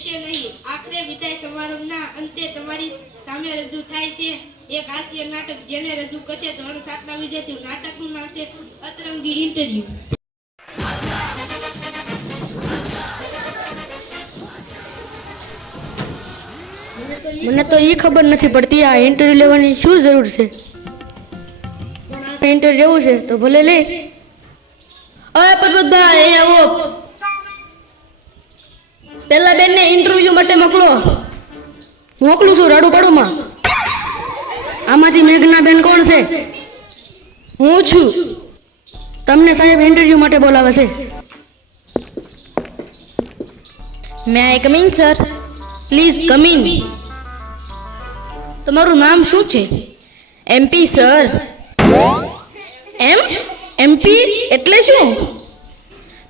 જશે નહીં. આખરે વિદાય સમારંભના અંતે તમારી સામે રજૂ થાય છે એક હાસ્ય નાટક, જેને રજૂ કરશે ધોરણ 7ના વિદ્યાર્થીઓ. નાટકનું નામ છે અતરંગી ઇન્ટરવ્યુ. મને તો એ ખબર નથી પડતી આ ઇન્ટરવ્યુ લેવાની શું જરૂર છે. ઇન્ટરવ્યુ લેવું છે તો ભલે લે. અરે પર્વતભાઈ અહીં આવો. પેલા બેનને ઇન્ટરવ્યુ માટે મોકલો. મોકલું છું રાડુપાડુમાં. આમાંથી મેઘના બેન કોણ છે? હું છું. તમને સાહેબ ઇન્ટરવ્યુ માટે બોલાવે છે. May I come in sir? Please come in. તમારું નામ શું છે? MP sir. એમપી એટલે શું?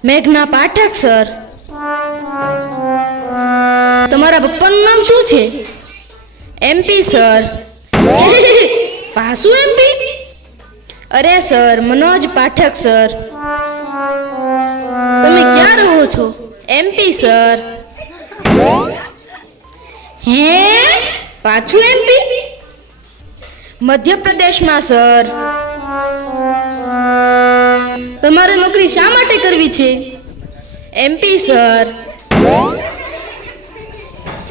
મેઘના પાઠક સર. તમારા પપ્પાનું નામ શું છે? MP sir. પાસુ એમપી? અરે સર, મનોજ પાઠક સર. તમે ક્યાં રહો છો? MP sir. હે, પાછું એમપી? મધ્યપ્રદેશમાં સર. તમારે નોકરી શા માટે કરવી છે? MP sir.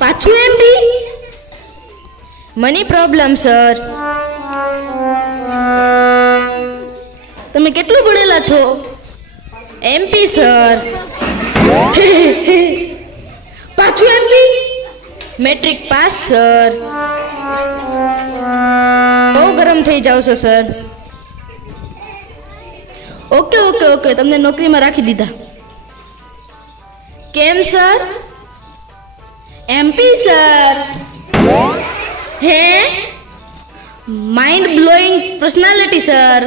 પાછું એમપી? Money problem sir. તમે કેટલું ભણેલા છો? MP sir. પાછું એમપી? Matric pass sir. બહુ ગરમ થઈ જાવ છો સર. ઓકે ઓકે ઓકે, તમને નોકરીમાં રાખી દીધા. કેમ સર? MP sir. હે, માઇન્ડ બ્લોઈંગ પર્સનાલિટી સર.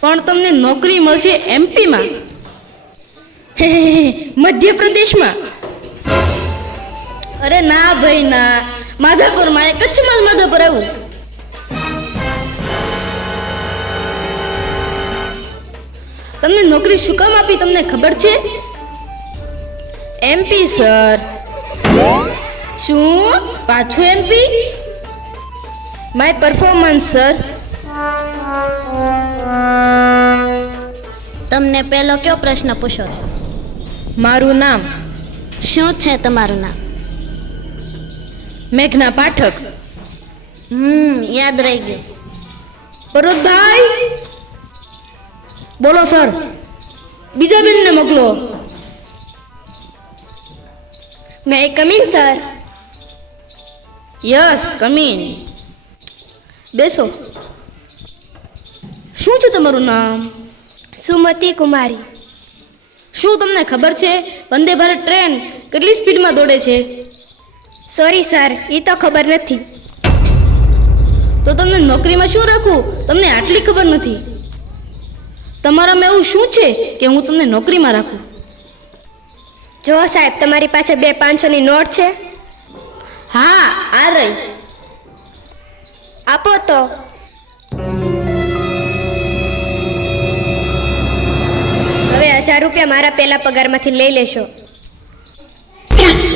પણ તમને નોકરી મળશે એમપીમાં? મધ્યપ્રદેશમાં? અરે ના ભાઈ ના, માધાપુરમાં. કચ્છમાં માધાપુર આવું. તમને નોકરી શું કામ આપી તમને ખબર છે? MP sir. શું? પાછું એમપી? My performance sir. તમને પહેલો કયો પ્રશ્ન પૂછો? મારું નામ શું છે તમારું નામ? મેઘના પાઠક. યાદ રહી ગયું. પર્વતભાઈ, બોલો સર. બીજા બેનને મોકલો. May I come in sir? Yes, come in. બેસો. શું છે તમારું નામ? સુમતિ કુમારી. શું તમને ખબર છે વંદે ભારત ટ્રેન કેટલી સ્પીડમાં દોડે છે? સોરી સર, એ તો ખબર નથી. તો તમને નોકરીમાં શું રાખવું? તમને આટલી ખબર નથી. તમારામાં એવું શું છે કે હું તમને નોકરીમાં રાખું? જો સાહેબ, તમારી પાસે 2 500ની નોટ છે? હા, આ રહી. આપો તો. હવે 1000 રૂપિયા મારા પહેલા પગારમાંથી લઈ લેશો.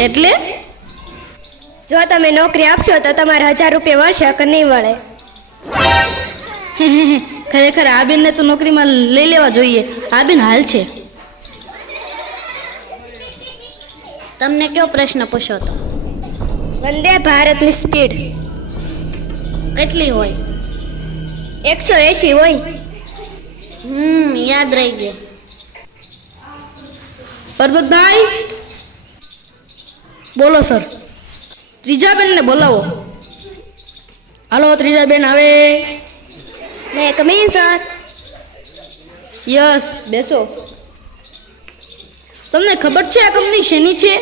એટલે? જો તમે નોકરી આપશો તો તમારે 1000 રૂપિયા વળશે કે નહીં વળે? ખરેખર આ બેનને તો નોકરીમાં લઈ લેવા જોઈએ. આ બેન હાલ છે. તમને કયો પ્રશ્ન પૂછો તો? વંદે ભારતની સ્પીડ કેટલી હોય? 180 હોય. યાદ રહી ગયું. પર્વતભાઈ, બોલો સર. ત્રીજા બેનને બોલાવો. હાલો, ત્રીજા બેન આવે. મે કમ ઇન સર? યસ, બેસો. તમને ખબર છે આ કંપની શેની છે?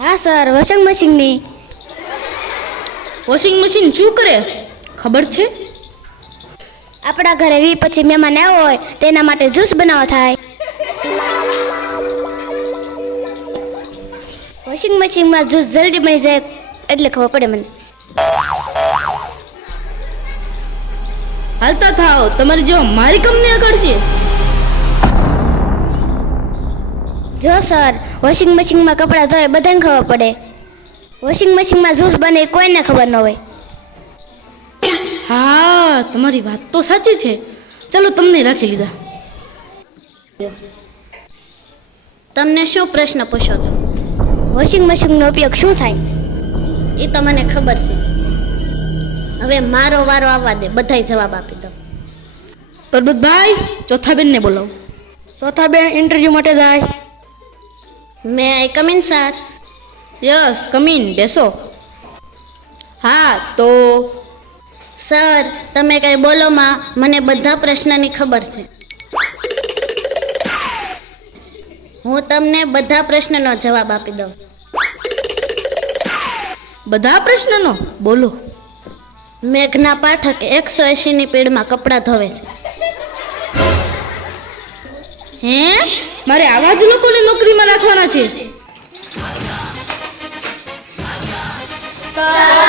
હા સર, વોશિંગ મશીનની. વોશિંગ મશીન શું કરે ખબર છે? આપણા ઘરે 20-25 મહેમાન આવ્યા હોય તેના માટે જ્યુસ બનાવવા થાય. વોશિંગ મશીનમાં જ્યુસ જલ્દી બની જાય એટલે ખબર પડે મને. હાલતા થાવ, તમારી જેવા મારી કંપની આગળ છે. જો સર, વોશિંગ મશીનમાં કપડાં ધોય બધાને ખબર પડે. વોશિંગ મશીનમાં જ્યુસ બને એ કોઈને ખબર ન હોય. હા, તમારી વાત તો સાચી છે. ચલો, તમને રાખી લીધા. તમને શું પ્રશ્ન પૂછો તો? વોશિંગ મશીનનો ઉપયોગ શું થાય એ તો મને ખબર છે. હવે મારો વારો આવવા દે, બધાય જવાબ આપી દો. પરબતભાઈ, ચોથા બેનને બોલાવો. ચોથા બેન ઇન્ટરવ્યૂ માટે જાય. મે I come in sir? Yes, કમીન, બેસો. હા, તો સર, તમે કઈ બોલો માં, મને બધા પ્રશ્નની ખબર છે. હું તમને બધા પ્રશ્નનો જવાબ આપી દઉં. બધા પ્રશ્નનો બોલો. મેઘના પાઠક 180ની સ્પીડમાં કપડાં ધોવે છે. હે? મારે આવા જ લોકોને નોકરીમાં રાખવાના છે? સર